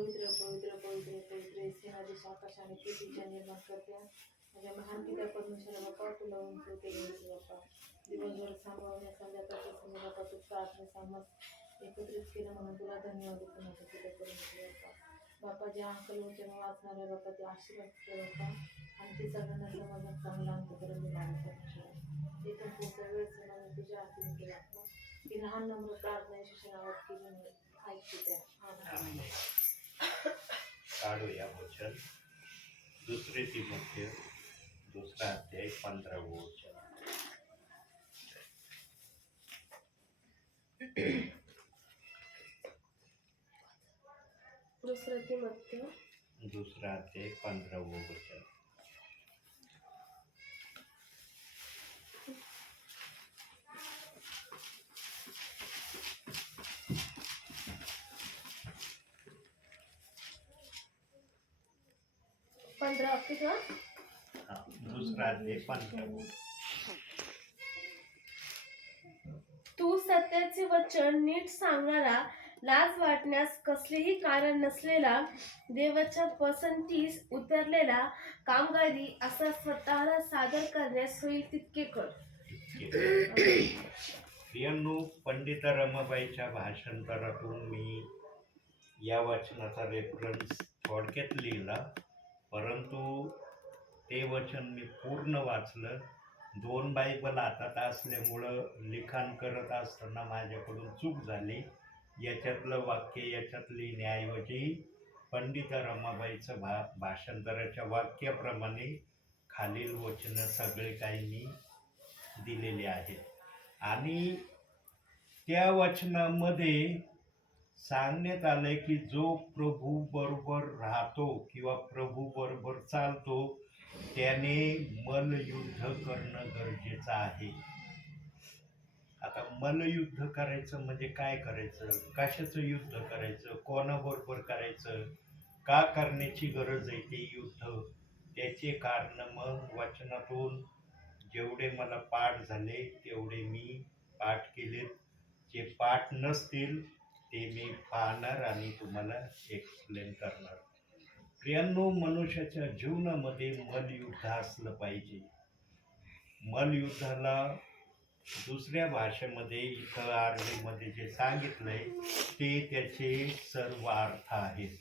पवित्र पवित्र पवित्र पवित्र सेनाधीश आकाशाने पृथ्वीच्या निर्माण करत्या माझ्या महान पिता परमेश्वरा बाप्पा तुला उंच केले बाप्पा दिवसभर सांभाळण्या संध्याकाळच्या समय बाप्पा तू प्रार्थने सामस एकत्रित केलं म्हणून तुला धन्यवाद देतो माझ्या पिता परमेश्वर बाप्पा ज्या अंकल वचन वाचणार आहे बाप्पा ते आशीर्वाद कर बाप्पा आणि ते सगळ्यांना समाजात चांगला अंतपर्यंत लागत इथून पुढचा वेळ सणाने तुझ्या हातीने केला की लहान नम्र प्रार्थना यशस्वी नावात केली ऐकते त्या काढूया वचन दुसरे तिमोथेय दुसरा अध्याय 15वे वचन. दुसरा तिमोथेय दुसरा अध्याय 15वे वचन. दुसरा अध्याय 15. तू सत्याचे वचन नीट सांगणारा लाज वाटण्यास कसलेही कारण नसलेला देवाच्या पसंतीस उतरलेला कामगारी असा स्वतःला सादर करण्यास होईल तितके कर. प्रियांनो, पंडित रमाबाईच्या भाषांतरातून मी या वचनाचा रेफरन्स थोडक्यात लिहिला, परंतु ते वचन मी पूर्ण वाचलं. 2 बायबल हातात असल्यामुळं लिखाण करत असताना माझ्याकडून चूक झाली. याच्यातलं वाक्य याच्यात लिहिण्याऐवजी पंडित रमाबाईचं भाषांतराच्या वाक्याप्रमाणे खालील वचनं सगळे काही मी दिलेले आहेत. आणि त्या वचनामध्ये सांगण्यात आलंय की जो प्रभू बरोबर राहतो किंवा प्रभू बरोबर चालतो त्याने मल्लयुद्ध करणं गरजेचं आहे. आता मल्लयुद्ध करायचं म्हणजे काय करायचं, कशाचं युद्ध करायचं, कोणाबरोबर करायचं, का करण्याची गरज आहे ते युद्ध, त्याचे कारण मग वचनातून जेवढे मला पाठ झाले तेवढे मी पाठ केलेत. जे पाठ नसतील ते मी पाहणार आणि तुम्हाला एक्सप्लेन करणार. प्रियांनो, मनुष्याच्या जीवनामध्ये मल्लयुद्ध असलं पाहिजे. मल्लयुद्धाला दुसऱ्या भाषेमध्ये इथं आरबीमध्ये जे सांगितलंय ते त्याचे सर्व अर्थ आहेत,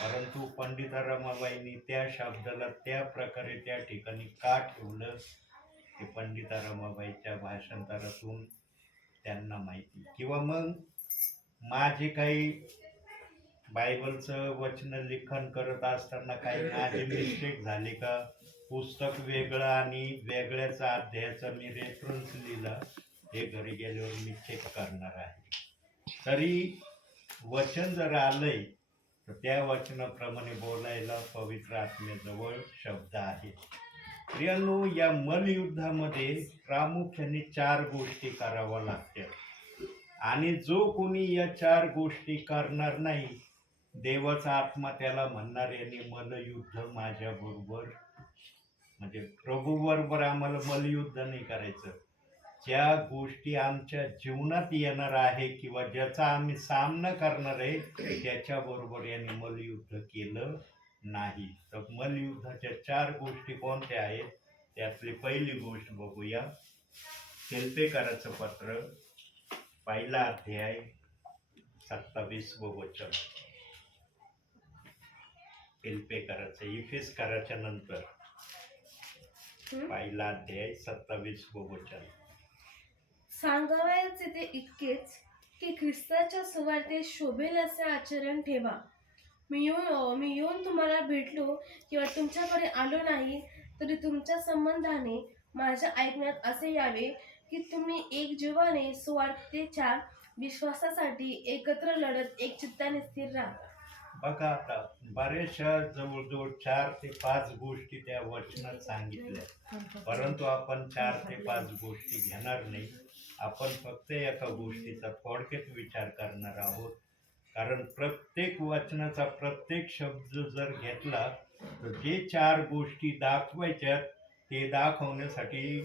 परंतु पंडित रमाबाईंनी त्या शब्दाला त्या प्रकारे त्या ठिकाणी का ठेवलं ते पंडित रमाबाईच्या भाषांतरातून त्यांना माहिती. किंवा मग माझे काही बायबलचं वचन लिखाण करत असताना काही माझे मिस्टेक झाले का, पुस्तक वेगळं आणि वेगळ्याच अध्यायाचा मी रेफरन्स लिहिला, हे घरी गेल्यावर मी चेक करणार आहे. तरी वचन जर आलंय तर त्या वचनाप्रमाणे बोलायला पवित्र आत्म्याजवळ शब्द आहेत. प्रियांनो, या मल्लयुद्धामध्ये प्रामुख्याने 4 गोष्टी कराव्या लागतात आणि जो कोणी या 4 गोष्टी करणार नाही, देवाचा आत्मा त्याला म्हणणार यांनी मल्लयुद्ध माझ्याबरोबर म्हणजे प्रभू बरोबर आम्हाला मल्लयुद्ध नाही करायचं. ज्या गोष्टी आमच्या जीवनात येणार आहे किंवा ज्याचा आम्ही सामना करणार आहे त्याच्याबरोबर यांनी मल्लयुद्ध केलं नाही. तर मल्लयुद्धाच्या 4 गोष्टी कोणत्या आहेत त्यातली पहिली गोष्ट बघूया. फिलिप्पियराचं पत्र 1 अध्याय 27वे वचन. फिलिप्पियराचं इफेसकाराच्या नंतर 1 अध्याय 27वे वचन. सांगावयाचे ते इतकेच की ख्रिस्ताच्या सुवार्तेत शोभेल असे आचरण ठेवा. मी येऊन तुम्हाला भेटलो किंवा तुमच्याकडे आलो नाही तरी तुमच्या संबंधाने माझ्या ऐकण्यात असे यावे की तुम्ही एक जीवाने सुवार्तेच्या विश्वासासाठी एकत्र लढत एक चित्ताने स्थिर राहा. बघा, आता बऱ्याचशा जवळजवळ 4 ते 5 गोष्टी त्या वचनात सांगितल्या, परंतु आपण 4 ते 5 गोष्टी घेणार नाही. आपण फक्त एका गोष्टीचा थोडक्यात विचार करणार आहोत, कारण प्रत्येक वचनाचा प्रत्येक शब्द जर घेतला तर जे 4 गोष्टी दाखवायच्यात ते दाखवण्यासाठी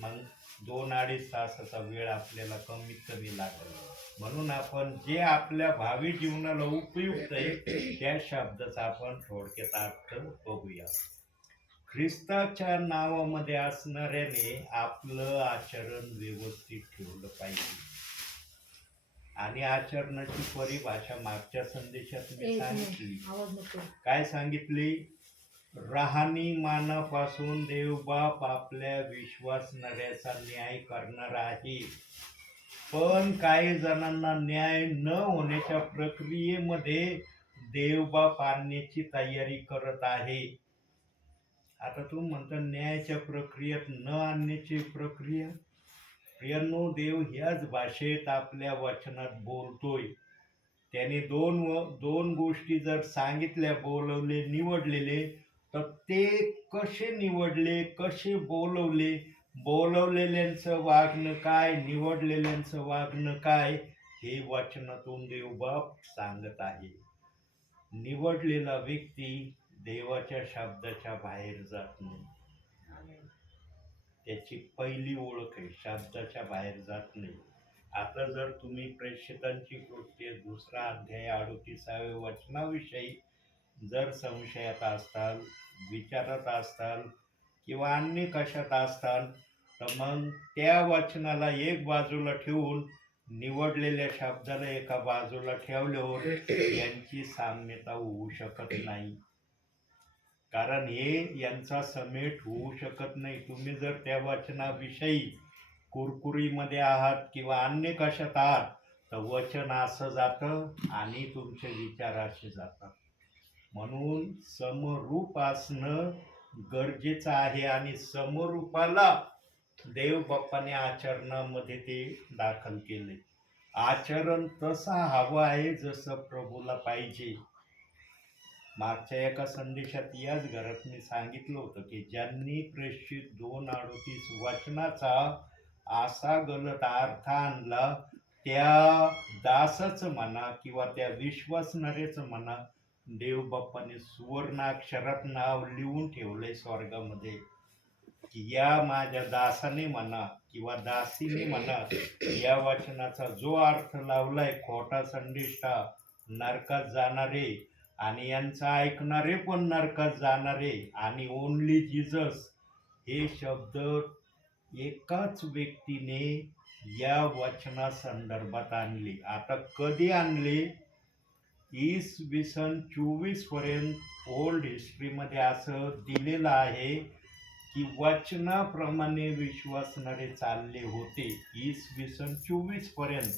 मग 2-2.5 तासाचा वेळ आपल्याला कमीत कमी लागेल. म्हणून आपण जे आपल्या भावी जीवनाला उपयुक्त आहे त्या शब्दाचा आपण थोडक्यात अर्थ बघूया. ख्रिस्ताच्या नावामध्ये असणाऱ्याने आपलं आचरण व्यवस्थित ठेवलं पाहिजे. आणि आचरणाची परिभाषा मागच्या संदेशात मी सांगितली. आवाज नको. काय सांगितली? राहणीमानापासून देवबाप आपल्या विश्वासणाऱ्याचा न्याय करणार आहे. पण काही जणांना न्याय न होण्याच्या प्रक्रियेमध्ये देवबाप आणण्याची तयारी करत आहे. आता तू म्हणता न्यायाच्या प्रक्रियेत न आणण्याची प्रक्रिया. प्रियांनो, देव ह्याच भाषेत आपल्या वचनात बोलतोय. त्याने दोन गोष्टी जर सांगितल्या, बोलवले, निवडलेले, तर ते कसे निवडले, कसे बोलवले, बोलवलेल्यांचं वागणं काय, निवडलेल्यांचं वागणं काय, हे वचनातून देवबाप सांगत आहे. निवडलेला व्यक्ती देवाच्या शब्दाच्या बाहेर जात नाही. त्याची पहिली ओळख आहे, शब्दाच्या बाहेर जात नाही. आता जर तुम्ही प्रेषितांची कृत्ये 2 अध्याय 38व्या वचनाविषयी जर संशयात असताल, विचारत असताल किंवा अन्य कशात असताल, तर मग त्या वचनाला एक बाजूला ठेवून निवडलेल्या शब्दाला एका बाजूला ठेवल्यावर यांची साम्यता होऊ शकत नाही. कारण हे यांचा समेट होऊ शकत नाही. तुम्ही जर त्या वचनाविषयी कुरकुरीमध्ये आहात किंवा अन्य कशात आहात, तर वचन असं जातं आणि तुमचे विचार असे जातात. म्हणून समरूप असणं गरजेचं आहे आणि समरूपाला देव बाप्पाने आचरणामध्ये ते दाखल केले. आचरण तसं हवं आहे जसं प्रभूला पाहिजे. मागच्या एका संदेशात याच घरात मी सांगितलं होतं की ज्यांनी प्रेषित 2:38 वचनाचा असा गलत अर्थ आणला, त्या दासाचं म्हणा किंवा त्या विश्वासणाऱ्याचं म्हणा, देवबाप्पाने सुवर्णाक्षरात नाव लिहून ठेवलंय स्वर्गामध्ये की या माझ्या दासाने म्हणा किंवा दासीने म्हणा, या वचनाचा जो अर्थ लावलाय खोटा संदेष्टा, नरकात जाणारे आणि यांचा ऐकणारे पण नरकात जाणारे आणि ओनली जीसस, हे शब्द एकाच व्यक्तीने या वचना संदर्भात आणले. आता कधी आणले? 2024 पर्यंत ओल्ड हिस्ट्रीमध्ये असं दिलेलं आहे की वचनाप्रमाणे विश्वासणारे चालले होते 2024 पर्यंत.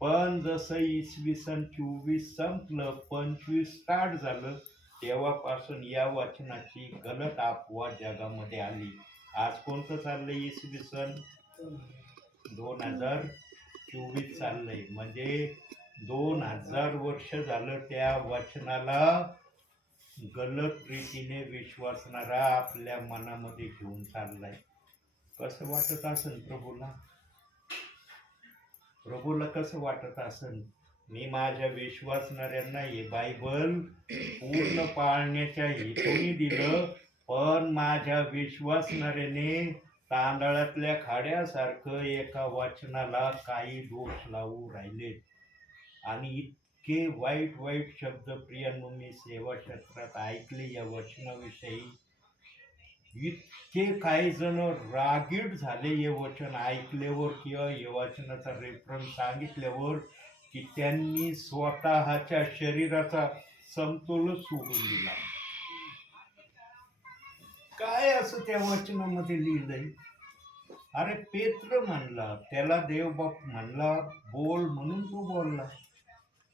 पण जसं 2024 संपलं, 25 स्टार्ट झालं, तेव्हापासून या वचनाची गलत अफवा जगामध्ये आली. आज कोणतं चाललंय? 2024 चाललंय. म्हणजे 2000 वर्ष झालं त्या वचनाला गलत रीतीने विश्वासणारा आपल्या मनामध्ये घेऊन चाललाय. कसं वाटत असेल प्रभूला? प्रभूला कसं वाटत असेल? मी माझ्या विश्वासणाऱ्यांना हे बायबल पूर्ण पाळण्याच्या हेतूने दिलं, पण माझ्या विश्वासणाऱ्याने तांदळातल्या खाड्यासारखं एका वचनाला काही दोष लावू राहिले. आणि इतके वाईट वाईट शब्द प्रियांनो मी सेवा क्षेत्रात ऐकले या वचनाविषयी. इतके काही जण रागीट झाले हे वचन ऐकल्यावर किंवा हे वचनाचा रेफरन्स सांगितल्यावर की त्यांनी स्वतःच्या शरीराचा समतोलच सोडून दिला. काय असं त्या वचनामध्ये लिहिलंय? अरे पेत्र म्हणला, त्याला देवबाप म्हणला बोल म्हणून तो बोलला.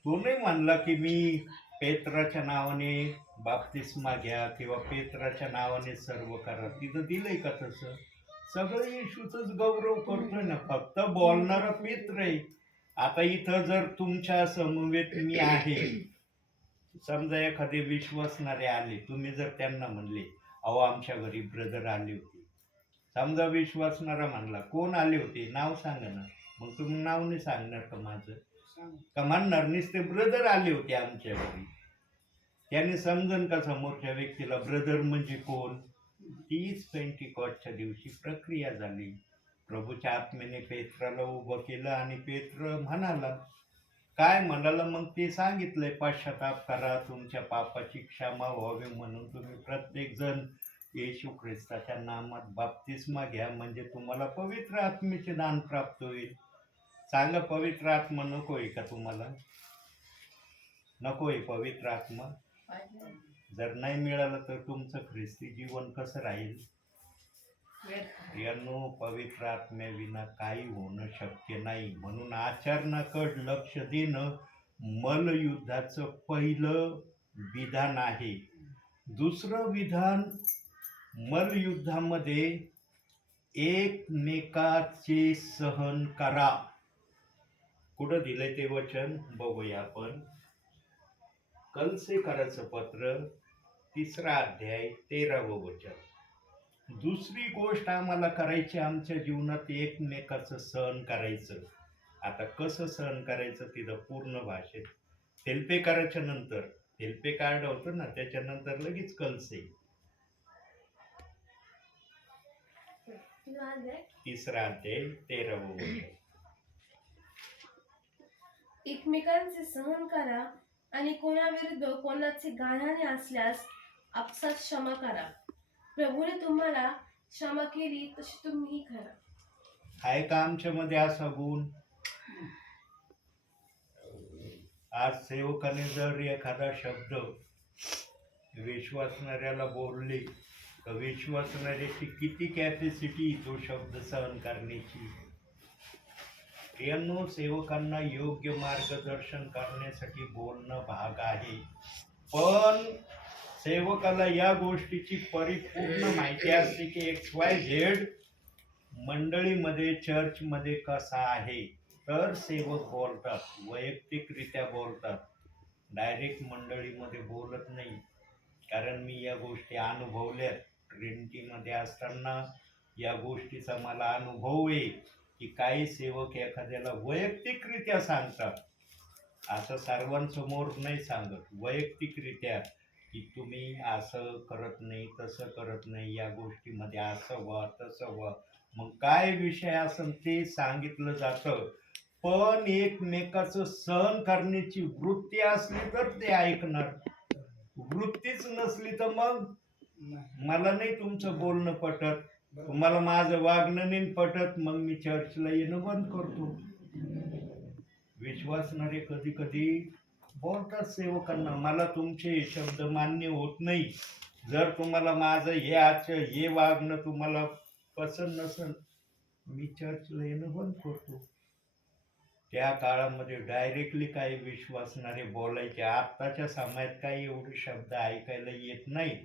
तो नाही म्हणला की मी पेत्राच्या नावाने बाप्तिस्मा घ्या किंवा पेत्राच्या नावाने सर्व करा. तिथं दिलंय का तसं? सगळं येशूचंच गौरव करतोय ना, फक्त बोलणारा पेत्र आहे. आता इथं जर तुमच्या समवेत मी आहे, समजा एखादे विश्वासणारे आले, तुम्ही जर त्यांना म्हणले अहो आमच्या घरी ब्रदर आले होते, समजा विश्वासणारा म्हणला कोण आले होते नाव सांगा ना, मग तुम्ही नाव नाही सांगणार का माझं? का म्हणणार नुसते ब्रदर आले होते आमच्या घरी? त्याने समजन का समोरच्या व्यक्तीला ब्रदर म्हणजे कोण? तीच पेंटिकॉस्टच्या दिवशी प्रक्रिया झाली. प्रभूच्या आत्म्याने पेत्राला उभं केलं आणि पेत्र म्हणाला, काय म्हणाला मग ते सांगितलंय, पश्चाताप करा, तुमच्या पापाची क्षमा व्हावी म्हणून तुम्ही प्रत्येक जण येशू ख्रिस्ताच्या नामात बाप्तिस्मा घ्या, म्हणजे तुम्हाला पवित्र आत्म्याचे दान प्राप्त होईल. सांगा, पवित्र आत्मा नकोय का तुम्हाला? नकोय पवित्र आत्मा? जर नाही मिळालं तर तुमचं ख्रिस्ती जीवन कसं राहील? यांनो, पवित्र आत्म्याविना काही होणं शक्य नाही. म्हणून आचरणाकडे लक्ष देणं मल्लयुद्धाचं पहिलं विधान आहे. दुसरं विधान मल्लयुद्धामध्ये एकमेकाचे सहन करा. कुठं दिलंय ते वचन बघूया आपण. कलसेकराचं पत्र 3 अध्याय 13वं वचन. दुसरी गोष्ट आम्हाला करायची आमच्या जीवनात, एकमेकाचं सहन करायचं. आता कसं सहन करायचं तिथं पूर्ण भाषेत. हेल्पे करायच्या नंतर हेल्पे कार्ड होतं ना, त्याच्यानंतर लगेच कलसे. 3 अध्याय 13वं वचन. एकमेकांचे सहन करा आणि कोणाविरुद्ध कोणाचे गाऱ्हाणे असल्यास आपसात क्षमा करा. प्रभूने तुम्हाला क्षमा केली तशी तुम्हीही करा. आहे का आमच्यामध्ये असा गुण? आज सेवकाने जर एखादा शब्द विश्वासणाऱ्याला बोलले तर विश्वासणाऱ्याची किती कॅपॅसिटी तो शब्द सहन करण्याची. यांनो, सेवकांना योग्य मार्गदर्शन करण्यासाठी बोलणं भाग आहे, पण सेवकाला या गोष्टीची परिपूर्ण माहिती असते की XYZ मंडळीमध्ये, चर्चमध्ये कसा आहे. तर सेवक बोलतात, वैयक्तिकरित्या बोलतात, डायरेक्ट मंडळीमध्ये बोलत नाही. कारण मी या गोष्टी अनुभवल्यात. ट्रिनिटीमध्ये असताना या गोष्टीचा मला अनुभव आहे की काही सेवक एखाद्याला वैयक्तिकरित्या सांगतात, असं सर्वांसमोर नाही सांगत, वैयक्तिकरित्या की तुम्ही असं करत नाही, तसं करत नाही, या गोष्टीमध्ये असं व्हा, तसं व्हा. मग काय विषय असेल ते सांगितलं जातं, पण एकमेकाचं सहन करण्याची वृत्ती असली तर ते ऐकणार. वृत्तीच नसली तर मग मला नाही तुमचं बोलणं पटत, तुम्हाला माझं वागणं नाही पटत, मग मी चर्चला येणं बंद करतो. विश्वासणारे कधी कधी बोलतात सेवकांना, मला तुमचे शब्द मान्य होत नाही, जर तुम्हाला माझं हे वागणं तुम्हाला पसंत नसेल, मी चर्चला येणं बंद करतो. त्या काळामध्ये डायरेक्टली काही विश्वासणारे बोलायचे. आत्ताच्या समयात काही एवढे शब्द ऐकायला येत नाही.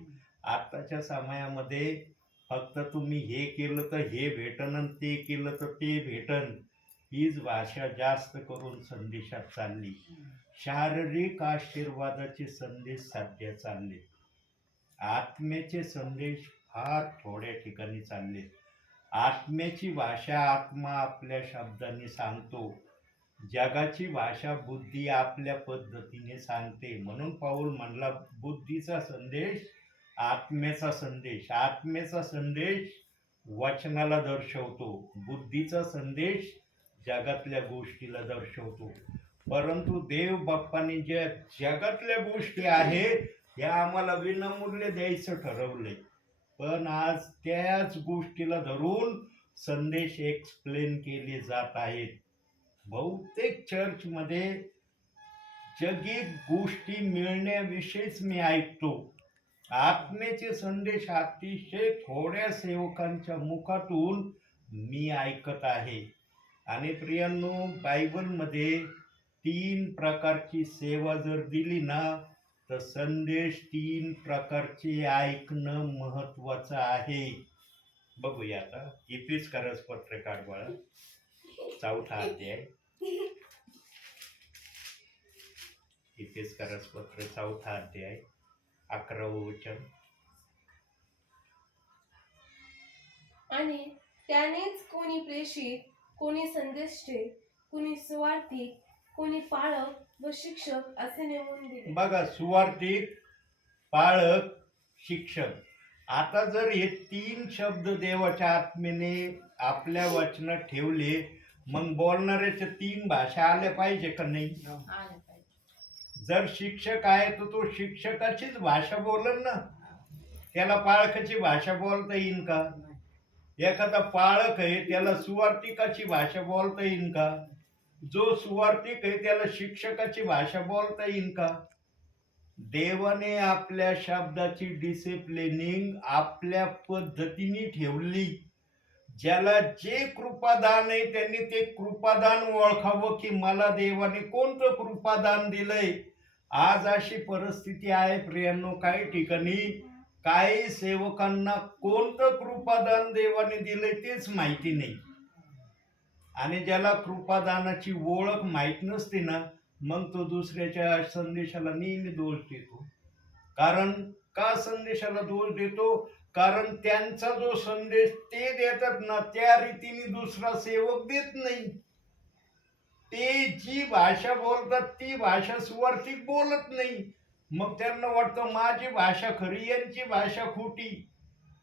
आत्ताच्या समयामध्ये फक्त तुम्ही हे केलं तर हे भेटन आणि ते केलं तर ते भेटन, हीच भाषा जास्त करून संदेशात चालली. शारीरिक आशीर्वादाचे संदेश सध्या चालले, आत्म्याचे संदेश फार थोड्या ठिकाणी चालले. आत्म्याची भाषा आत्मा आपल्या शब्दाने सांगतो, जगाची भाषा बुद्धी आपल्या पद्धतीने सांगते. म्हणून पाऊल म्हणला, बुद्धीचा संदेश, आत्म्याचा संदेश. आत्म्याचा संदेश वचनाला दर्शवतो, बुद्धीचा संदेश जगातल्या गोष्टीला दर्शवतो. परंतु देव बाप्पाने ज्या जगातल्या गोष्टी आहेत ह्या आम्हाला विनामूल्य द्यायचं ठरवलंय, पण आज त्याच गोष्टीला धरून संदेश एक्सप्लेन केले जात आहेत. बहुतेक चर्चमध्ये जगी गोष्टी मिळण्याविषयीच मी ऐकतो. आत्म्याचे संदेश अतिशय थोड्या सेवकांच्या मुखातून मी ऐकत आहे. आणि प्रियांनो, बायबलमध्ये 3 प्रकारची सेवा जर दिली ना, तर संदेश 3 प्रकारचे ऐकणं महत्वाचं आहे. बघूया आता. इफिसकरास पत्र काढ बाळा, 4था अध्याय. इफिसकरास पत्र 4था अध्याय 11वं वचन. आणि त्यानेच कोणी प्रेषित, कोणी संदेष्टे, कोणी सुवार्तिक, कोणी पाळक व शिक्षक असे नेमून दिले. बघा, सुवार्तिक, पाळक, शिक्षक आता जर हे 3 शब्द देवाच्या आत्मेने आपल्या वचनात ठेवले, मग बोलणाऱ्याच्या 3 भाषा आल्या पाहिजे का नाही? आले पाहिजे. जर शिक्षक आहे तर तो शिक्षकाचीच भाषा बोलन ना. त्याला पाळकाची भाषा बोलता येईन का? एखादा पाळक आहे त्याला सुवार्तिकाची भाषा बोलता येईन का? जो सुवार्तिक आहे त्याला शिक्षकाची भाषा बोलता येईन का? देवाने आपल्या शब्दाची डिसिप्लिनिंग आपल्या पद्धतीने ठेवली. ज्याला जे कृपादान आहे त्यांनी ते कृपादान ओळखावं की मला देवाने कोणतं कृपादान दिलंय. आज अशी परिस्थिती आहे प्रियांनो, काही ठिकाणी काही सेवकांना कोणतं कृपादान देवाने दिलंय तेच माहिती नाही. आणि ज्याला कृपादानाची ओळख माहीत नसते ना, मग तो दुसऱ्याच्या संदेशाला नेहमी दोष देतो. कारण का संदेशाला दोष देतो? कारण त्यांचा जो संदेश ते देतात ना त्या रीतीने दुसरा सेवक देत नाही. ते जी भाषा बोलतात ती भाषा सुवार्थिक बोलत नाही. मग त्यांना वाटतं माझी भाषा खरी, यांची भाषा खोटी.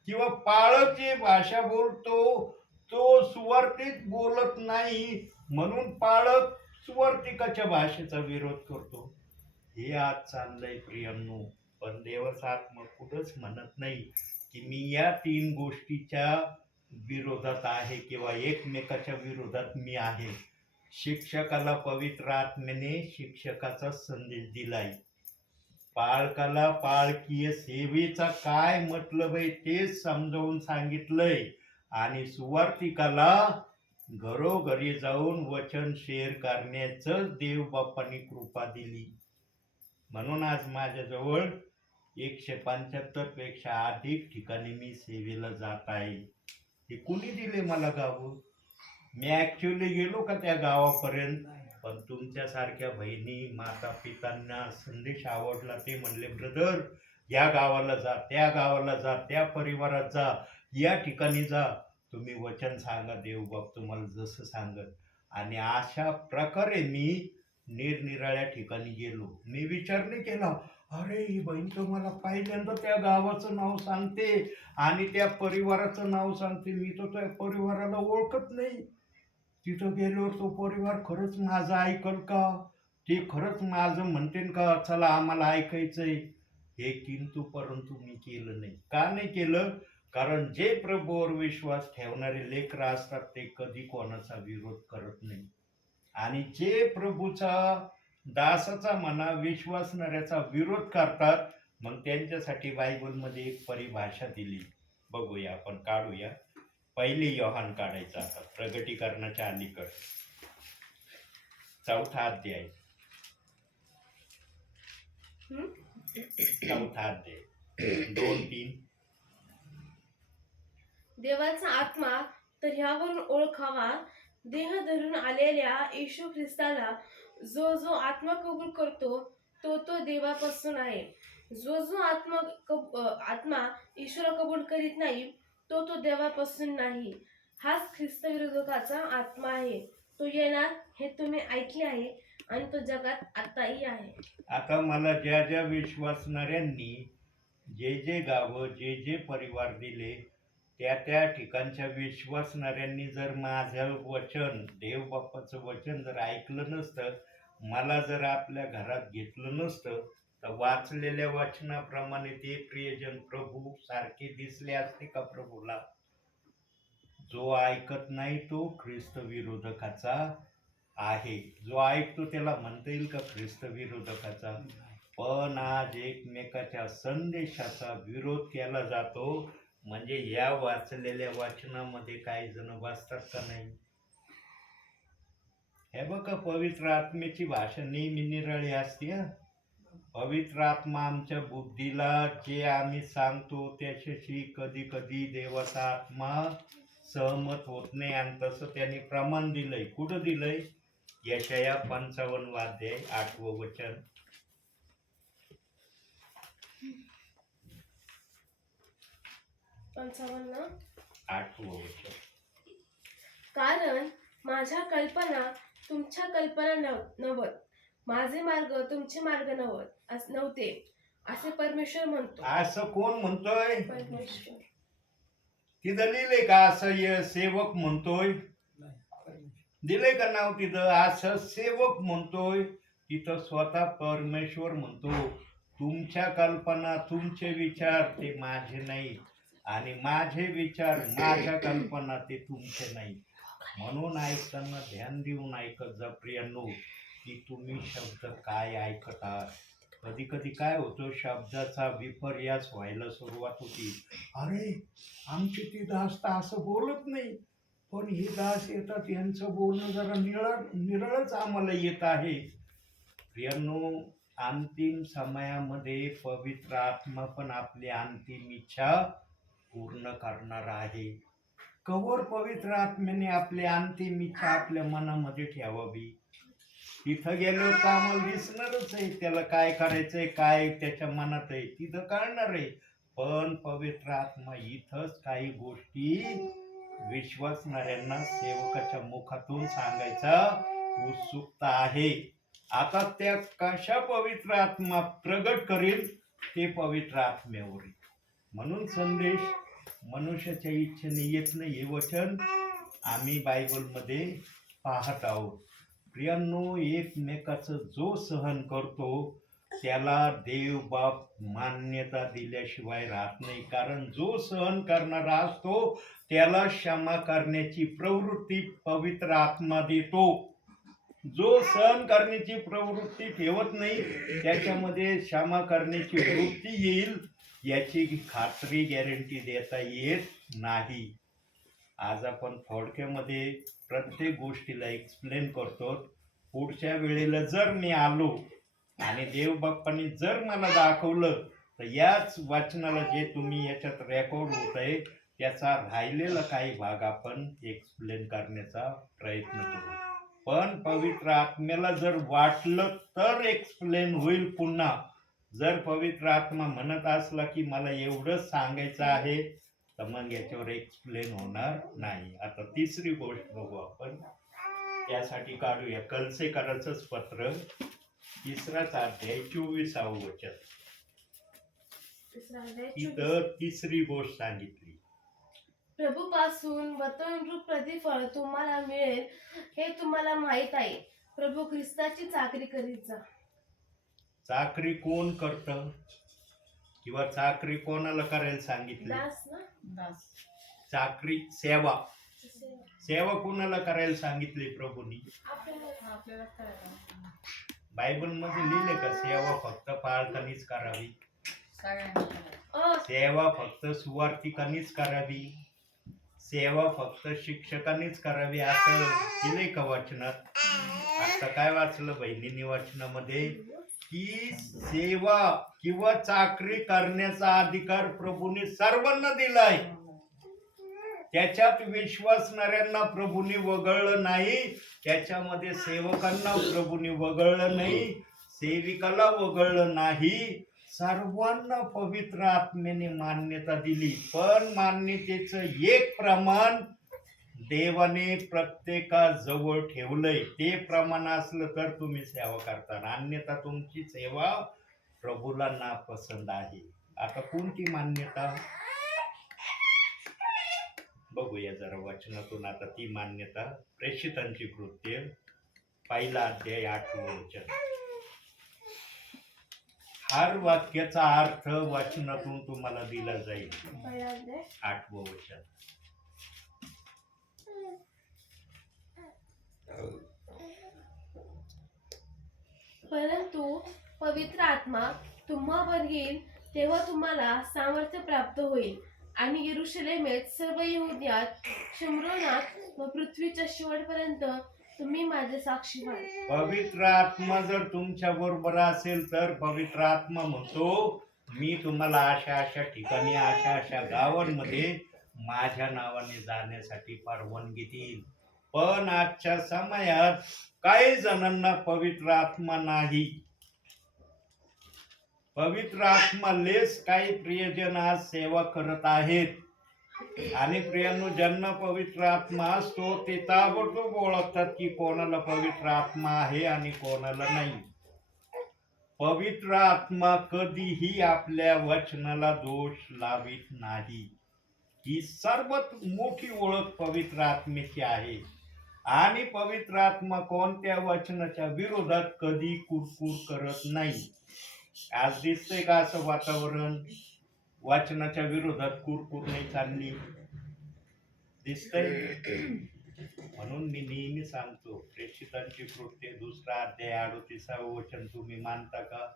किंवा पाळक जे भाषा बोलतो तो सुवार्थिक बोलत नाही, म्हणून पाळक सुवार्तिकाच्या भाषेचा विरोध करतो. हे आज चाललंय प्रियांनो. पण देवाचा आत्मा कुठंच म्हणत नाही की मी या 3 गोष्टीच्या विरोधात आहे किंवा एकमेकाच्या विरोधात मी आहे. शिक्षकाला पवित्र आत्म्याने शिक्षकाचा संदेश दिलाय. पाळकाला पाळकीय सेवेचा काय मतलब आहे ते समजावून सांगितलंय. आणि सुवार्तिकाला घरोघरी जाऊन वचन शेअर करण्याचं देव बाप्पांनी कृपा दिली. म्हणून आज माझ्याजवळ 175 पेक्षा अधिक ठिकाणी मी सेवेला जात आहे. हे कुणी दिले मला गाव? मी ॲक्च्युली गेलो का त्या गावापर्यंत? पण तुमच्यासारख्या बहिणी माता पितांना संदेश आवडला. ते म्हणले ब्रदर या गावाला जा, त्या गावाला जा, त्या परिवारात जा, या ठिकाणी जा, तुम्ही वचन सांगा, देवबाप तुम्हाला जसं सांगत. आणि अशा प्रकारे मी निरनिराळ्या ठिकाणी गेलो. मी विचार नाही केला अरे ही बहीण तर मला पहिल्यांदा त्या गावाचं नाव सांगते आणि त्या परिवाराचं नाव सांगते. मी तर त्या परिवाराला ओळखत नाही. तिथं गेल्यावर तो परिवार खरंच माझं ऐकल का? ते खरंच माझं म्हणतील का चला आम्हाला ऐकायचंय? हे किंतु परंतु मी केलं नाही. का नाही केलं? कारण जे प्रभूवर विश्वास ठेवणारे लेकरं असतात ते कधी कोणाचा विरोध करत नाही. आणि जे प्रभूचा दासाचा म्हणा विश्वासणाऱ्याचा विरोध करतात, मग त्यांच्यासाठी बायबलमध्ये एक परिभाषा दिली. बघूया, आपण काढूया. 1 योहान काढायचा आता, प्रगटीकरणाच्या अलीकड 4था अध्याय. 4था अध्याय 2-3. देवाचा आत्मा तर ह्यावरून ओळखावा, देह धरून आलेल्या येशू ख्रिस्ताला जो जो आत्मा कबूल करतो तो तो देवापासून आहे. जो जो आत्मा ईश्वर कबूल करीत नाही तो तो देवापासून नाही. हाच ख्रिस्त विरोधकाचा आत्मा आहे. तो येणार हे तुम्ही ऐकले आहे आणि तो जगात आताही आहे. आता मला ज्या ज्या विश्वासणाऱ्यांनी जे जे गावं जे जे परिवार दिले त्या त्या ठिकाणच्या विश्वासणाऱ्यांनी जर माझं वचन, देव बाप्पाचं वचन जर ऐकलं नसतं, मला जर आपल्या घरात घेतलं नसतं, तर वाचलेल्या वचनाप्रमाणे ते प्रियजन प्रभू सारखे दिसले असते का प्रभूला? जो ऐकत नाही तो ख्रिस्त विरोधकाचा आहे. जो ऐकतो त्याला म्हणता येईल का ख्रिस्त विरोधकाचा? पण आज एकमेकाच्या संदेशाचा विरोध केला जातो. म्हणजे या वाचलेल्या वाचनामध्ये काही जण वाचतात का नाही? हे बघा, पवित्र आत्म्याची भाषा नेहमी निराळी असते. पवित्र आत्मा आमच्या बुद्धीला जे आम्ही सांगतो त्याच्याशी कधी कधी देवाचा आत्मा सहमत होत नाही. आणि तसं त्यांनी प्रमाण दिलंय. कुठं दिलंय? यशाया 55 अध्याय 8वं वचन. 55 8वं वचन. कारण माझ्या कल्पना तुमच्या कल्पना नव्हत, माझे मार्ग तुमचे मार्ग नव्हते, असे परमेश्वर म्हणतो. असं कोण म्हणतोय? परमेश्वर. तिथं लिहिलंय का असं सेवक म्हणतोय? दिलंय का नाव तिथं? असं सेवक म्हणतोय. तिथं स्वतः परमेश्वर म्हणतो तुमच्या कल्पना तुमचे विचार ते माझे नाही आणि माझे विचार माझ्या कल्पना ते तुमचे नाही. म्हणून ऐकताना ध्यान देऊन ऐकत जा प्रियांनो की तुम्ही शब्द काय ऐकता. कधी कधी काय होतं, शब्दाचा विपर्यास व्हायला सुरुवात होती. अरे आमचे ती दास तर असं बोलत नाही, पण हे दास येतात यांचं बोलणं जरा निरळच आम्हाला येत आहे. प्रियांनो, अंतिम समयामध्ये पवित्र आत्मा पण आपली अंतिम इच्छा पूर्ण करणार आहे. कवर पवित्र आत्म्याने आपली अंतिम इच्छा आपल्या मनामध्ये ठेवावी. तिथं गेल्यावर तर आम्हाला दिसणारच आहे त्याला काय करायचंय, काय त्याच्या मनात आहे तिथं कळणार आहे. पण पवित्र आत्मा इथंच काही गोष्टी विश्वासणाऱ्यांना सेवकाच्या मुखातून सांगायचा उत्सुकता आहे. आता त्या कशा पवित्र आत्मा प्रगट करेल ते पवित्र आत्म्यावर. म्हणून संदेश मनुष्याच्या इच्छेने येत नाही हे वचन आम्ही बायबलमध्ये पाहत आहोत. प्रियांनो, एकमेकाचं जो सहन करतो त्याला देव बाप मान्यता दिल्याशिवाय राहत नाही. कारण जो सहन करणारा असतो त्याला क्षमा करण्याची प्रवृत्ती पवित्र आत्मा देतो. जो सहन करण्याची प्रवृत्ती ठेवत नाही त्याच्यामध्ये क्षमा करण्याची वृत्ती येईल याची खात्री गॅरंटी देता येत नाही. आज आपण थोडक्यामध्ये प्रत्येक गोष्टीला एक्सप्लेन करतो. पुढच्या वेळेला जर मी आलो आणि देव बाप्पांनी जर मला दाखवलं तर याच वाचनाला जे तुम्ही याच्यात रेकॉर्ड होत आहे त्याचा राहिलेला काही भाग आपण एक्सप्लेन करण्याचा प्रयत्न करू. पण पवित्र आत्म्याला जर वाटलं तर एक्सप्लेन होईल पुन्हा. जर पवित्र आत्मा म्हणत असला की मला एवढंच सांगायचं आहे तर मग याच्यावर एक्सप्लेन होणार नाही. आता तिसरी गोष्ट बघू आपण. त्यासाठी काढूया कलसेकराचंच पत्र, 3राच अध्याय 24वं वचन. इथं तिसरी गोष्ट सांगितली. प्रभूपासून वतनरूप प्रतिफळ तुम्हाला मिळेल हे तुम्हाला माहित आहे. प्रभू ख्रिस्ताची चाकरी करीत जा. चाकरी कोण करतं किंवा चाकरी कोणाला करायला सांगितली? दास ना? दास. चाकरी सेवा सेवा कोणाला करायला सांगितली प्रभूंनी? आपल्याला करायला बायबल मध्ये लिहिले का सेवा फक्त पाळकांनीच करावी? सगळ्यांना करायला. सेवा फक्त सुवार्तिकांनीच करावी? सेवा फक्त शिक्षकांनीच करावी असं दिले का वचनात? आता काय वाचलं बहिणींनी वचनामध्ये की सेवा किंवा चाकरी करण्याचा अधिकार प्रभूने सर्वांना दिलाय. त्याच्यात विश्वासणाऱ्यांना प्रभूने वगळलं नाही, त्याच्यामध्ये सेवकांना प्रभूने वगळलं नाही, सेविकाला वगळलं नाही. सर्वांना पवित्र आत्म्याने मान्यता दिली. पण मान्यतेचं एक प्रमाण देवाने प्रत्येकाजवळ ठेवलंय. ते प्रमाण असलं तर तुम्ही सेवा करता, अन्यथा तुमची सेवा प्रभूला नापसंत आहे. आता कोणती मान्यता बघूया जरा वचनातून. आता ती मान्यता प्रेषितांची कृत्य 1 अध्याय 8वं वचन. हर वाक्याचा अर्थ वचनातून तुम्हाला दिला जाईल. 8वं वचन. परंतु पवित्र आत्मा तुम्हावर येईल तेव्हा तुम्हाला सामर्थ्य प्राप्त होईल आणि यरूशलेमेत, सर्व यहुदियात, शमरोनात व पृथ्वीच्या शेवटपर्यंत तुम्ही माझे साक्षी व्हाल. पवित्र आत्मा जर तुमच्या बरोबर असेल तर पवित्र आत्मा म्हणतो मी तुम्हाला अशा अशा ठिकाणी, अशा अशा गावांमध्ये माझ्या नावाने जाण्यासाठी परवानगी देईल. पण आजच्या समयात काही जणांना पवित्र आत्मा नाही. पवित्र आत्मा लेस काही प्रियजन आज सेवा करत आहेत. आणि प्रियांनो, ज्यांना पवित्र आत्मा असतो ते ताबडतोब ओळखतात की कोणाला पवित्र आत्मा आहे आणि कोणाला नाही. पवित्र आत्मा कधीही आपल्या वचनाला दोष लावित नाही. ही सर्वात मोठी ओळख पवित्र आत्मेची आहे. आणि पवित्र आत्मा कोणत्या वचनाच्या विरोधात कधी कुरकुर करत नाही. आज दिसतंय का असं वातावरण? वचनाच्या विरोधात कुरकुर नाही चालली, दिसतंय? म्हणून मी नेहमी सांगतो, प्रेषितांची कृत्ये 2 अध्याय 38 वचन तुम्ही मानता का?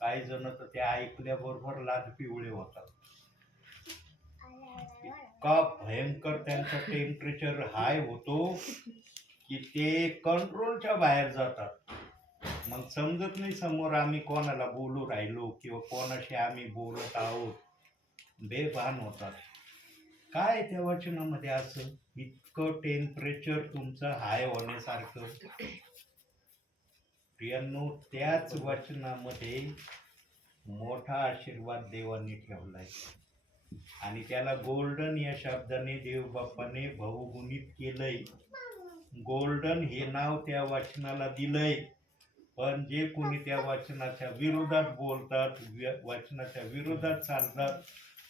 काही जण तर ते ऐकल्याबरोबर लाज पिवळे होतात. इतका भयंकर त्यांचा टेम्परेचर हाय होतो की ते कंट्रोलच्या बाहेर जातात. मग समजत नाही समोर आम्ही कोणाला बोलू राहिलो किंवा कोणाशी आम्ही बोलत आहोत, बेभान होतात. काय त्या वचनामध्ये असं इतकं टेम्परेचर तुमचं हाय होण्यासारखं? प्रियांनो, त्याच वचनामध्ये मोठा आशीर्वाद देवाने ठेवलाय आणि त्याला गोल्डन या शब्दाने देव बाप्पाने बहुगुणित केलंय. गोल्डन हे नाव त्या वचनाला दिलंय. पण जे कोणी त्या वचनाच्या विरोधात बोलतात, वचनाच्या विरोधात चालतात,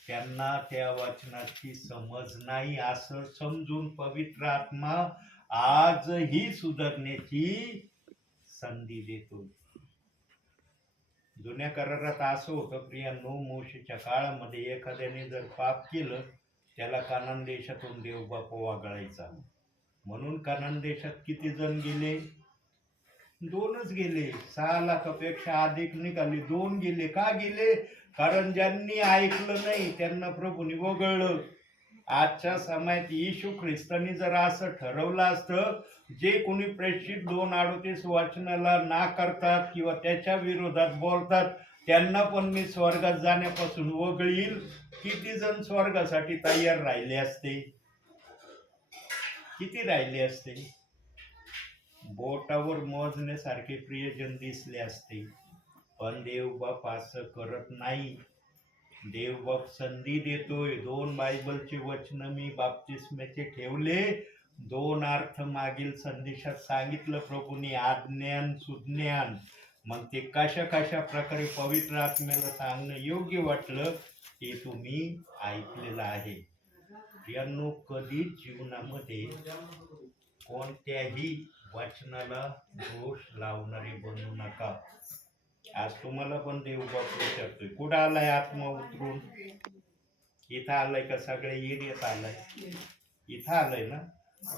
त्यांना त्या वचनाची समज नाही असं समजून पवित्र आत्मा आजही सुधारण्याची संधी देतो. जुन्या करारात असं होतं प्रियांनो, मोशेच्या काळामध्ये एखाद्याने जर पाप केलं त्याला कानान देशातून देवबाप वगळायचा. म्हणून कानान देशात किती जण गेले? 2च गेले. 6 लाखापेक्षा अधिक निघाले, 2 गेले. का गेले? कारण ज्यांनी ऐकलं नाही त्यांना प्रभूने वगळलं. आजच्या समयात येशू ख्रिस्तानी जर असं ठरवलं असतं, जे कोणी प्रेषित 2:38 वचनाला नाकारतात किंवा त्याच्या विरोधात बोलतात त्यांना पण मी स्वर्गात जाण्यापासून वगळील, किती जण स्वर्गासाठी तयार राहिले असते? किती राहिले असते? बोटावर मोजण्यासारखे प्रियजन दिसले असते. पण देवबाप असं करत नाही. देवबाप संधी देतोय. 2 बायबलचे वचन मी बाप्तिस्म्याचे ठेवले. 2 अर्थ मागील संदेशात सांगितलं प्रभूने, आज्ञान सुज्ञान. मग ते कशा कशा प्रकारे पवित्र आत्म्याला सांगणं योग्य वाटलं ते तुम्ही ऐकलेलं आहे. यांनो, कधीच जीवनामध्ये कोणत्याही वचनाला दोष लावणारे बनू नका. आज तुम्हाला पण देवबाप विचारतोय, कुठं आलाय आत्मा उतरून? इथं आलाय का सगळ्या एरियात आलाय? इथं आलाय ना?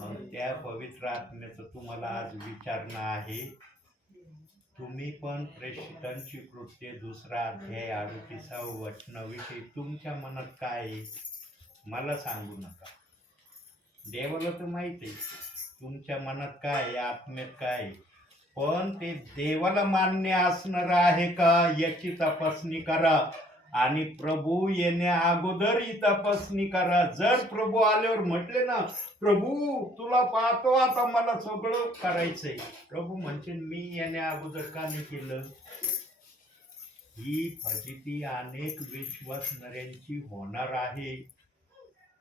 मग त्या पवित्र आत्म्याचं तुम्हाला आज विचारणं आहे. तुम्ही पण प्रेषितांची कृत्ये 2 अध्याय 38 वचनाविषयी तुमच्या मनात काय आहे मला सांगू नका. देवाला तर माहिती आहे तुमच्या मनात काय आहे, आत्म्यात काय आहे. पण ते देवाला मान्य असणार आहे का याची तपासणी करा आणि प्रभू येण्या अगोदर ही तपासणी करा. जर प्रभू आल्यावर म्हटले ना, प्रभू तुला पाहतो आता मला सगळं करायचंय, प्रभू म्हणतील मी येण्या अगोदर का नाही केलं? ही फजिती अनेक विश्वासणाऱ्यांची होणार आहे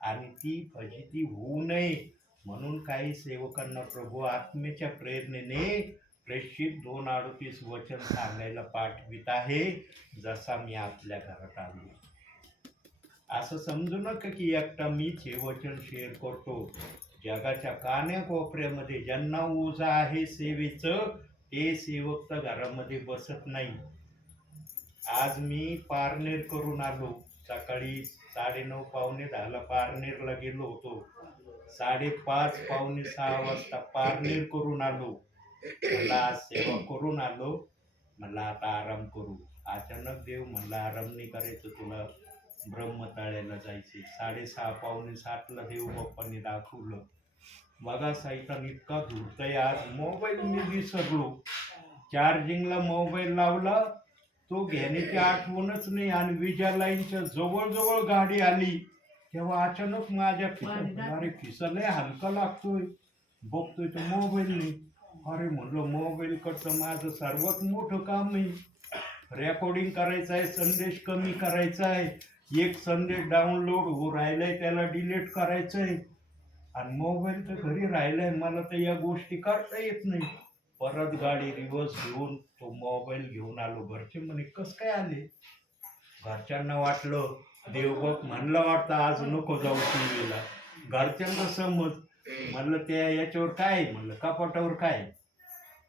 आणि ती फजिती होऊ नये म्हणून काही सेवकांना प्रभू आत्मेच्या प्रेरणेने प्रेषित 2:38 वचन सांगायला पाठवित आहे, जसा मी आपल्या घरात आलो. असं समजू नका की एकटा मीच हे वचन शेअर करतो. जगाच्या कान्याकोपऱ्यामध्ये ज्यांना ओझं आहे सेवेचं, ते सेवक तर घरामध्ये बसत नाही. आज मी पारनेर करून आलो. सकाळी 9:30 पावणे 10ला पारनेरला गेलो होतो. 5:30 पावणे 6 वाजता पारनेर करून आलो. मला आज सेवा करून आलो, मला आता आराम करू. अचानक देव म्हणला आराम नाही करायचं, तुला ब्रह्मताळ्याला जायचे. 6:30 पावणे 7ला देव बाप्पांनी दाखवलं. बघा सैतान इतका धुरतय. आज मोबाईल मी विसरलो, चार्जिंगला मोबाईल लावला, तो घेण्याची आठवणच नाही आणि विजा लाईनच्या जवळ गाडी आली तेव्हा अचानक माझ्या खिसाला हलका लागतोय. बघतोय तर मोबाईल नाही. अरे म्हणलं मोबाईल कडचं माझं सर्वात मोठं काम आहे. रेकॉर्डिंग करायचं आहे, संदेश कमी करायचा आहे, एक संदेश डाउनलोड हो राहिलाय त्याला डिलीट करायचं आहे आणि मोबाईल तर घरी राहिलाय. मला तर या गोष्टी करता येत नाही. परत गाडी रिवर्स घेऊन तो मोबाईल घेऊन आलो. घरचे म्हणे कस काय आले. घरच्यांना वाटलं देवबाप म्हणलं वाटतं आज नको जाऊ टीव्हीला. घरच्यांना समज. म्हणलं त्या याच्यावर काय, म्हणलं कपाटावर काय.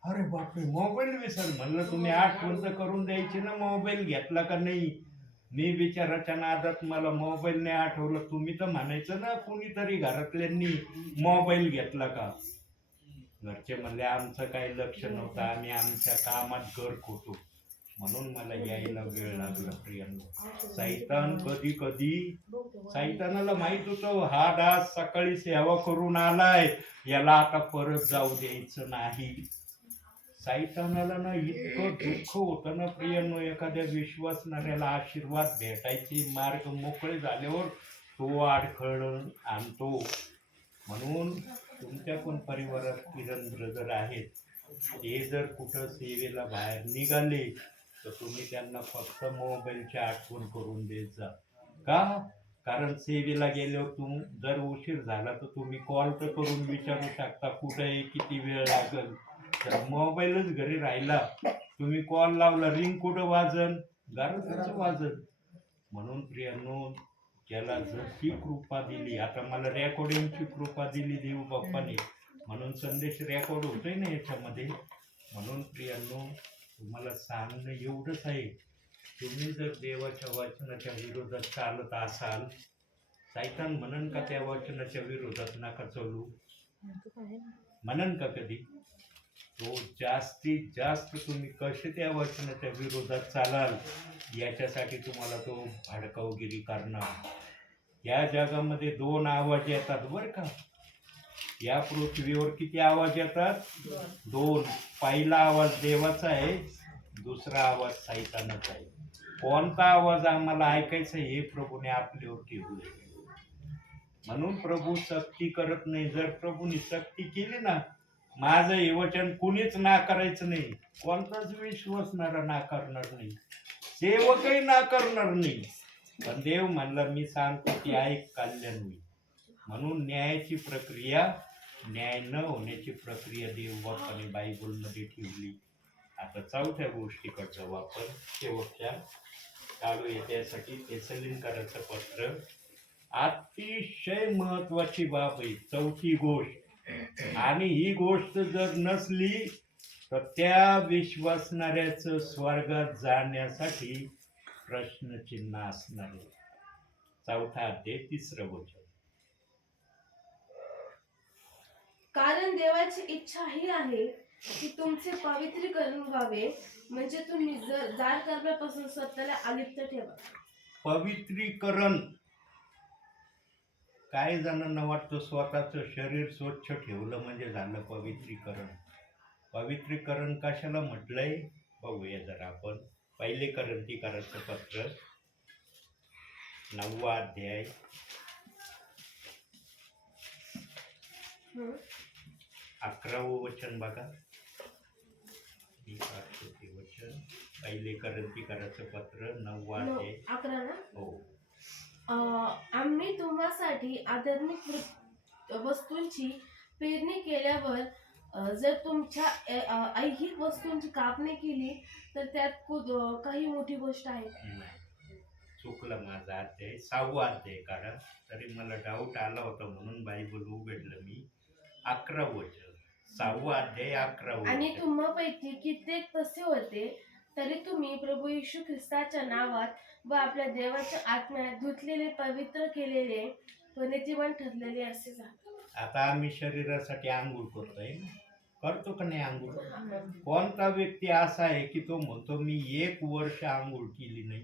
अरे बापरे मोबाईल विसर. म्हणलं तुम्ही आठवण तर करून द्यायची ना, मोबाईल घेतला का नाही. मी विचाराच्या नादात मला मोबाईल नाही आठवलं. तुम्ही तर म्हणायचं ना कुणीतरी घरातल्यांनी मोबाईल घेतला का. घरचे म्हणले आमचं काही लक्ष नव्हतं, आम्ही आमच्या कामात गर्क होतो, म्हणून मला यायला वेळ लागला. प्रियांनो, सैतान कधी कधी सैतानाला माहित होतं हा दास सकाळी सेवा करून आलाय, याला आता परत जाऊ द्यायचं नाही. सैतानाला ना इतकं दुःख होतं ना प्रियांनो, एखाद्या विश्वासणाऱ्याला आशीर्वाद भेटायचे मार्ग मोकळे झाल्यावर तो अडखळण आणतो. म्हणून तुमच्या पण परिवारात किरण ब्रदर आहेत, ते जर कुठं सेवेला बाहेर निघाले तर तुम्ही त्यांना फक्त मोबाईलची आठवण करून देत जा. का? कारण सेवेला गेल्यावर जर उशीर झाला तर तुम्ही कॉल तर करून विचारू शकता कुठं आहे, किती वेळ लागेल. तर मोबाईलच घरी राहिला, तुम्ही कॉल लावला, रिंग कुठं वाजन, घरातच वाजन. म्हणून प्रियांनो, ज्याला जशी कृपा दिली, आता मला रेकॉर्डिंगची कृपा दिली देव बाप्पाने, म्हणून संदेश रेकॉर्ड होतोय ना याच्यामध्ये. म्हणून प्रियांनो, तुम्हाला सांगणं एवढंच आहे, तुम्ही जर देवाच्या वचनाच्या विरोधात चालत असाल, सैतान म्हणन का त्या वचनाच्या विरोधात नका चालू, म्हणन का कधी. तो जास्तीत जास्त तुम्ही कसे त्या वचनाच्या विरोधात चालाल याच्यासाठी तुम्हाला तो भडकावगिरी करणार. या जगामध्ये 2 आवाज येतात बरं का. या पृथ्वीवर किती आवाज येतात? 2. पहिला आवाज देवाचा आहे, दुसरा आवाज सैतानाचा आहे. कोणता आवाज आम्हाला ऐकायचा हे प्रभूने आपल्यावर ठेवले. म्हणून प्रभू सक्ती करत नाही. जर प्रभूने सक्ती केली ना, माझं हे वचन कुणीच नाकारायचं नाही, कोणताच विश्वासणारा नाकारणार नाही, सेवकही नाकारणार नाही. पण देव म्हणला मी सांगतो की ऐक, कल्याण होईल. म्हणून न्यायाची प्रक्रिया, न्याय न होण्याची प्रक्रिया देव बाप्पाने बायबलमध्ये ठेवली. आता 4थ्या गोष्टीकडे जाऊ आपण, शेवटच्या चालू येत्यासाठी तेसलीकरांचं पत्र. अतिशय महत्वाची बाब आहे 4थी गोष्ट. आणि ही गोष्ट जर नसली तर त्या विश्वासणाऱ्याचं स्वर्गात जाण्यासाठी प्रश्नचिन्ह असणार आहे. 4था अध्याय 3रं वचन. कारण देवाची इच्छा ही आहे की तुमचे पवित्रीकरण व्हावे, म्हणजे तुम्ही जार करण्यापासून स्वतःला अलिप्त ठेवा. पवित्रीकरण, काही जणांना वाटतं स्वतःचं शरीर स्वच्छ ठेवलं म्हणजे झालं पवित्रीकरण. पवित्रीकरण कशाला म्हटलंय बघूया जरा आपण. 1 कोरिंथीकरांचं पत्र 9वा अध्याय 11वं वचन बघा. वचन 1 कोरिंथीकरांचं पत्र 9वा अध्याय 11 ना. हो. आम्ही तुम्हासाठी आध्यात्मिक वस्तूंची पेरणी केल्यावर जर तुमच्या ऐहिक वस्तूंची कापणी केली तर त्यात काही मोठी गोष्ट आहे. नाही, चुकलं माझा अध्याय. 6वा अध्याय कारण तरी मला डाऊट आला होता म्हणून बायबल उघडलं मी. 11वं वचन, 6वा अध्याय 11वं वचन. आणि तुम्हापैकी कित्येक तसे होते, तरी तुम्ही प्रभू येशू ख्रिस्ताच्या नावात व आपल्या देवाच्या आत्म्यात धुतलेले, पवित्र केलेले व नीतिमान ठरलेले असे जा. आता आम्ही शरीरासाठी आंघोळ करतोय, करतो का नाही आंघोळ? कोणता व्यक्ती असा आहे की तो म्हणतो मी 1 वर्ष आंघोळ केली नाही?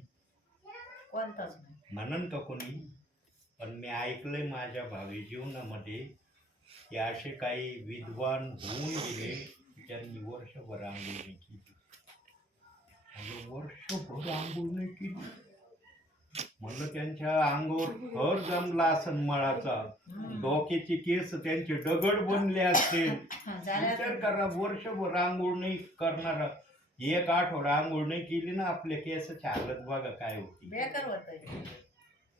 कोणताच नाही म्हणन का कोणी? पण मी ऐकलंय माझ्या भावी जीवनामध्ये की असे काही विद्वान होऊन गेले ज्यांनी वर्षभर आंघोळ नाही केली. वर्षभर आंघोळ नाही केली म्हणलं त्यांच्या अंगावर भर जमला असन मळाचा, डोक्याचे केस त्यांचे दगड बनले असतील. विचार करा, वर्षभर आंघोळ नाही करणारा 1 आठवडा आंघोळ नाही केली ना, आपल्या केसाची हालत बघा काय होती. बेकार होत.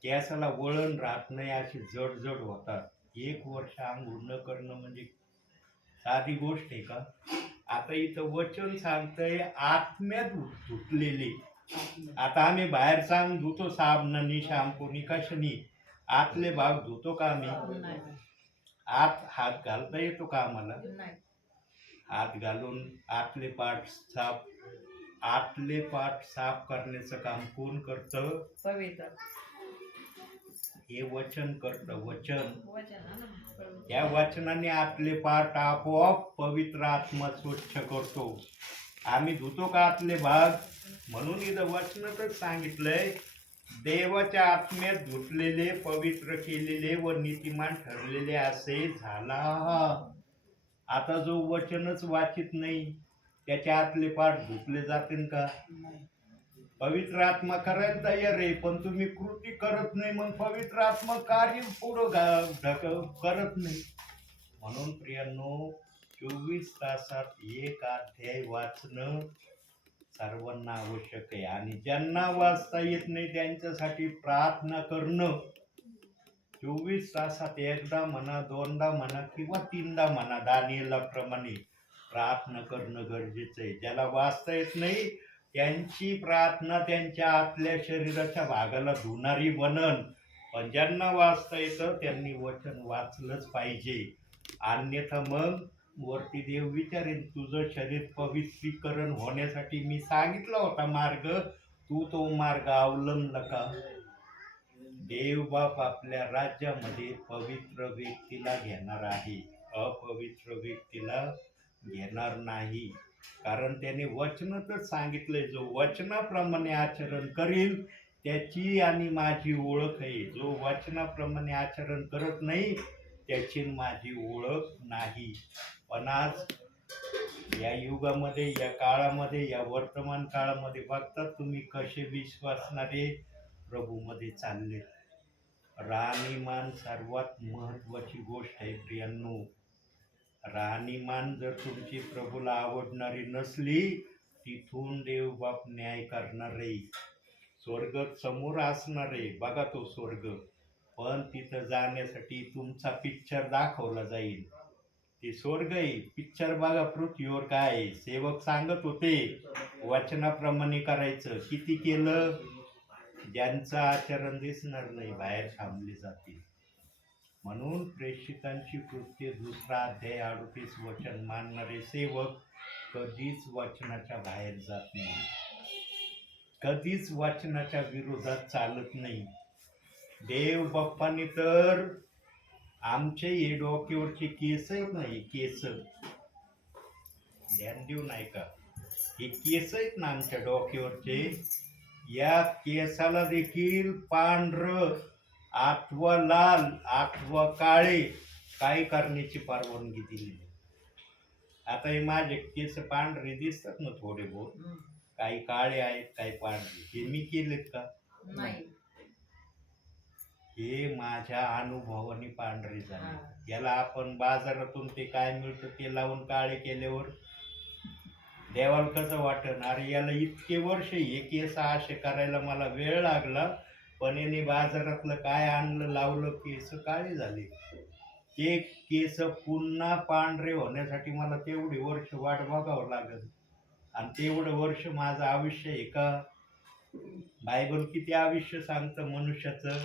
केसाला वळण राहत नाही, अशी जड जड होतात. 1 वर्ष आंघोळ न करणं म्हणजे साधी गोष्ट आहे का? आता इथं वचन सांगतंय आत्म्यात धुतलेले. आता आम्ही बाहेर सांग धुतो साबणानी शॅम्पूनी कशानी, आतले भाग धुतो का आम्ही? आत हात घालता येतो का आम्हाला? हात घालून आतले पाठ साफ करण्याचं काम कोण करतं? पवित्र हे वचन करतं. या वचनाने आतले पाठ आपोआप पवित्र आत्मा स्वच्छ करतो. आम्ही धुतो का आतले भाग? म्हणून इथं वचनातच सांगितलंय, देवाच्या आत्म्यात धुतलेले, पवित्र केलेले व नीतिमान ठरलेले असे झाला. आता जो वचनच वाचित नाही त्याच्या आतले पाठ धुतले जातील का? पवित्र आत्मा करायला तयार आहे, पण तुम्ही कृती करत नाही, मग पवित्र आत्मा कार्य पुढं करत नाही. म्हणून प्रियांनो, 24 तासात एक अध्याय वाचणं सर्वांना आवश्यक आहे. आणि ज्यांना वाचता येत नाही त्यांच्यासाठी प्रार्थना करणं 24 तासात एकदा म्हणा, दोनदा म्हणा किंवा 3दा म्हणा, दानिएलाप्रमाणे प्रार्थना करणं गरजेचं आहे. ज्याला वाचता येत नाही त्यांची प्रार्थना त्यांच्या आतल्या शरीराच्या भागाला धुणारी बनन. पण ज्यांना वाचता येतं त्यांनी वचन वाचलंच पाहिजे. अन्यथा मग वरती देव विचारेन, तुझं शरीर पवित्रीकरण होण्यासाठी मी सांगितला होता मार्ग, तू तो मार्ग अवलंबला का? देव बाप आपल्या राज्यामध्ये पवित्र व्यक्तीला घेणार आहे, अपवित्र व्यक्तीला घेणार नाही. कारण त्याने वचनातच सांगितलंय, जो वचनाप्रमाणे आचरण करील त्याची आणि माझी ओळख आहे. जो वचनाप्रमाणे आचरण करत नाही त्याची माझी ओळख नाही. पण आज या युगामध्ये, या काळामध्ये, या वर्तमान काळामध्ये बघतात तुम्ही कसे विश्वासणारे प्रभूमध्ये चालले. राहणीमान सर्वात महत्वाची गोष्ट आहे प्रियांनो. राहणीमान जर तुमची प्रभूला आवडणारी नसली, तिथून देव बाप न्याय करणार आहे. स्वर्ग समोर असणार आहे, बघा तो स्वर्ग. पण तिथं जाण्यासाठी तुमचा पिक्चर दाखवला जाईल. ते स्वर्ग आहे, पिक्चर बघा पृथ्वीवर काय आहे. सेवक सांगत होते वचनाप्रमाणे करायचं, किती केलं? ज्यांचं आचरण दिसणार नाही बाहेर थांबले जातील. म्हणून प्रेषितांची कृत्य 2 अध्याय 38 वचन मानणारे सेवक कधीच वचनाच्या बाहेर जात नाही, कधीच वचनाच्या विरोधात चालत नाही. देव बाप्पाने तर आमचे हे डोक्यावरचे केस आहेत ना, हे केस ध्यान देऊ नाही का, हे केस आहेत ना आमच्या डोक्यावरचे, या केसाला देखील पांढरं अथवा लाल अथवा काळे काय करण्याची परवानगी दिली. आता हे माझे केस पांढरे दिसतात ना थोडे बहुत, काही काळे आहेत काही पांढरे, हे मी केलेत का? नाही. हे माझ्या अनुभवाने पांढरे झाले. याला आपण बाजारातून ते काय मिळतं ते लावून काळे केल्यावर देवाला कसं वाटन, अरे याला इतके वर्ष हे केस असे करायला मला वेळ लागला, पण याने बाजारातलं काय आणलं लावलं केस काळे झाले. ते केस पुन्हा पांढरे होण्यासाठी मला तेवढे वर्ष वाट बघावं लागेल. आणि तेवढं वर्ष माझं आयुष्य आहे का? बायबल किती आयुष्य सांगतं मनुष्याचं?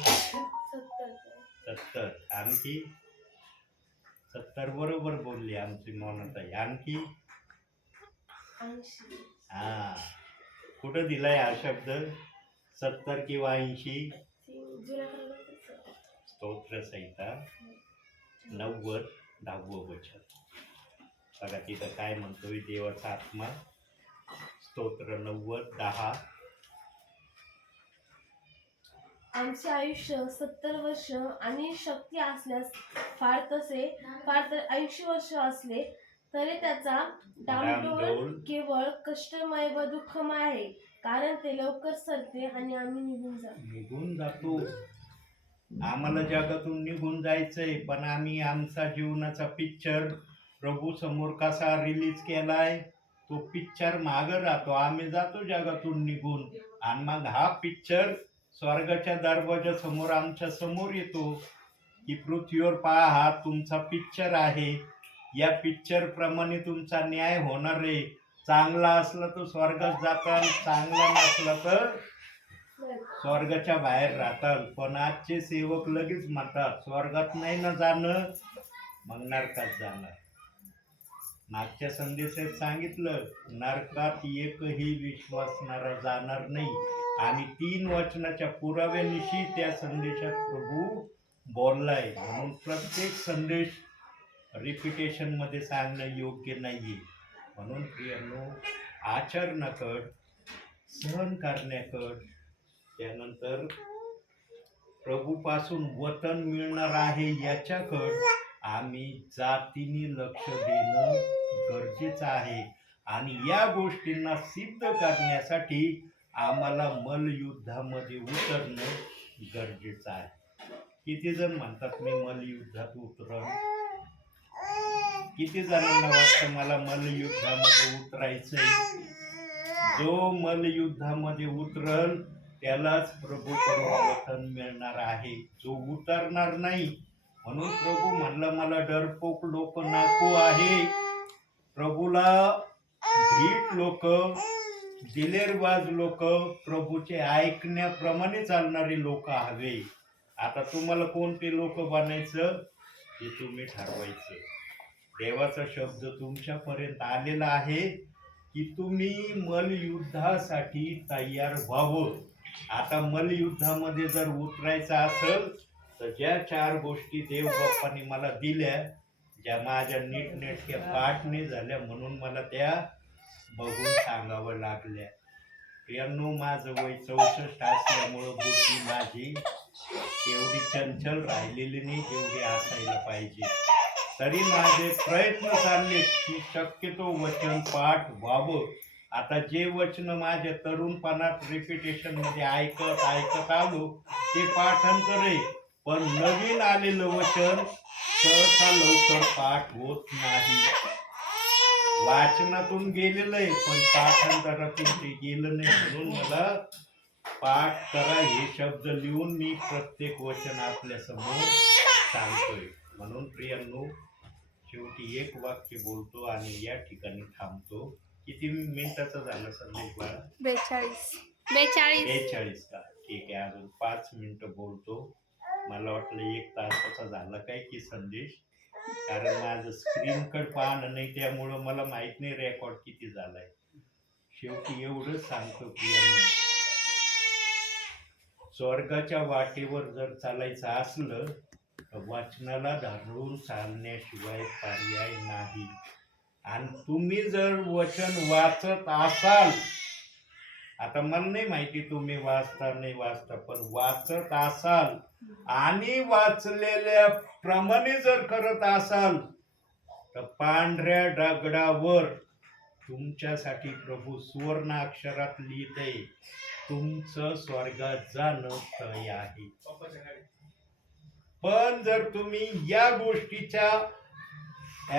70. आणखी 70 बरोबर बोलली आमची मोनाताई. आणखी 80. हा, कुठं दिलाय हा शब्द? 70 किंवा 80? स्तोत्र संहिता 90 10वं वचन. बघा तिथं काय म्हणतोय देवाचा आत्मा. स्तोत्र 90 10. आमचे आयुष्य 70 वर्ष आणि शक्ती असल्यास फार तर 80 वर्ष असले तरी त्याचा डामडोल केवळ कष्टमय व दुःखमय आहे, कारण ते लवकर सरते आणि आम्ही निघून जातो. आम्हाला जगातून निघून जायचंय, पण आम्ही आमचा जीवनाचा पिक्चर प्रभू समोर कसा रिलीज केलाय तो पिक्चर मागं राहतो. आम्ही जातो जगातून निघून आणि मग हा पिक्चर स्वर्गाच्या दरवाजा समोर आमच्या समोर येतो की पृथ्वीवर पहा हा तुमचा पिक्चर आहे. या पिक्चर प्रमाणे तुमचा न्याय होणार आहे. चांगला असला तर स्वर्गात जाताल, चांगला नसला तर स्वर्गाच्या बाहेर राहताल. पण आजचे सेवक लगेच म्हणतात स्वर्गात नाही ना जाणं, मग नरकात जाणार. मागच्या संदेशात सांगितलं नरकात एकही विश्वासणारा जाणार नाही. आणि 3 वचनाच्या पुराव्यानिशी त्या संदेशात प्रभू बोललाय. म्हणून प्रत्येक संदेश रिपिटेशन मध्ये सांगणं योग्य नाहीये. म्हणून प्रियांनो, आचरणाकड, सहन करण्याकड, त्यानंतर प्रभूपासून वतन मिळणार आहे याच्याकड आम्ही जातीने लक्ष देणं गरजेचं आहे. आणि या गोष्टींना सिद्ध करण्यासाठी आम्हाला मल्लयुद्धामध्ये उतरणं गरजेचं आहे. किती जण म्हणतात मी मल्लयुद्धात उतरण? किती जणांना वाटतं मला मल्लयुद्धामध्ये उतरायचंय? जो मल्लयुद्धामध्ये उतरल त्यालाच प्रभूकडून वतन मिळणार आहे. जो उतरणार नाही, म्हणून प्रभू म्हणलं मला डरपोक लोक नको आहे. प्रभूला भीट लोक, दिलेरबाज लोक, प्रभूचे ऐकण्याप्रमाणे चालणारी लोक हवे. आता तुम्हाला कोणते लोक बनायचं ते तुम्ही ठरवायचं. देवाचा शब्द तुमच्यापर्यंत आलेला आहे की तुम्ही मल्लयुद्धासाठी तयार व्हावं. आता मल्लयुद्धामध्ये जर उतरायचं असेल तर ज्या 4 गोष्टी देव बाप्पाने मला दिल्या, ज्या माझ्या नीटनेटक्या पाठने झाल्या म्हणून मला त्या बघून सांगावं लागल्या. प्रियांनो, माझं वय 64 असल्यामुळं बुद्धी माझी एवढी चंचल राहिलेली नाही जेवढी असायला पाहिजे. तरी माझे प्रयत्न चालले की शक्यतो वचन पाठ व्हावं. आता जे वचन माझ्या तरुणपणात रिपिटेशन मध्ये ऐकत आलो ते पाठांतर आहे. पण नवीन आलेलं वचन सहसा लवकर पाठ होत नाही. वाचनातून गेलेलं आहे पण पाठांतरातून ते गेलं नाही. म्हणून मला पाठ करा हे शब्द लिहून मी प्रत्येक वचन आपल्या समोर सांगतोय. म्हणून प्रियांनो, शेवटी एक वाक्य बोलतो आणि या ठिकाणी थांबतो. किती मिनिटाचा झाला संदेश बाळा? 42 का? ठीक आहे, अजून 5 मिनिटं बोलतो. मला वाटलं 1 तासाचा झाला काय की संदेश, कारण माझं स्क्रीनकडे पाहणं नाही त्यामुळं मला माहित नाही रेकॉर्ड किती झालाय. शेवटी एवढंच सांगतो प्रियांनो, स्वर्गाच्या वाटेवर जर चालायचं असलं तर वचनाला धरून चालण्याशिवाय पर्याय नाही. आणि तुम्ही जर वचन वाचत असाल, आता मला नाही माहिती तुम्ही वाचता नाही वाचता, पण वाचत असाल आणि वाचलेल्या प्रमाणे जर करत असाल तर पांढऱ्या दगडावर तुमच्यासाठी प्रभू सुवर्ण अक्षरात लिहितंय तुमचं स्वर्गात जाणं तय आहे. पण जर तुम्ही या गोष्टीच्या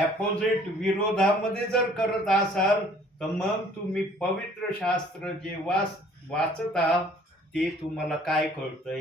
अपोजिट विरोधामध्ये जर करत असाल तर मग तुम्ही पवित्र शास्त्र जे वाचता ते तुम्हाला काय कळतंय?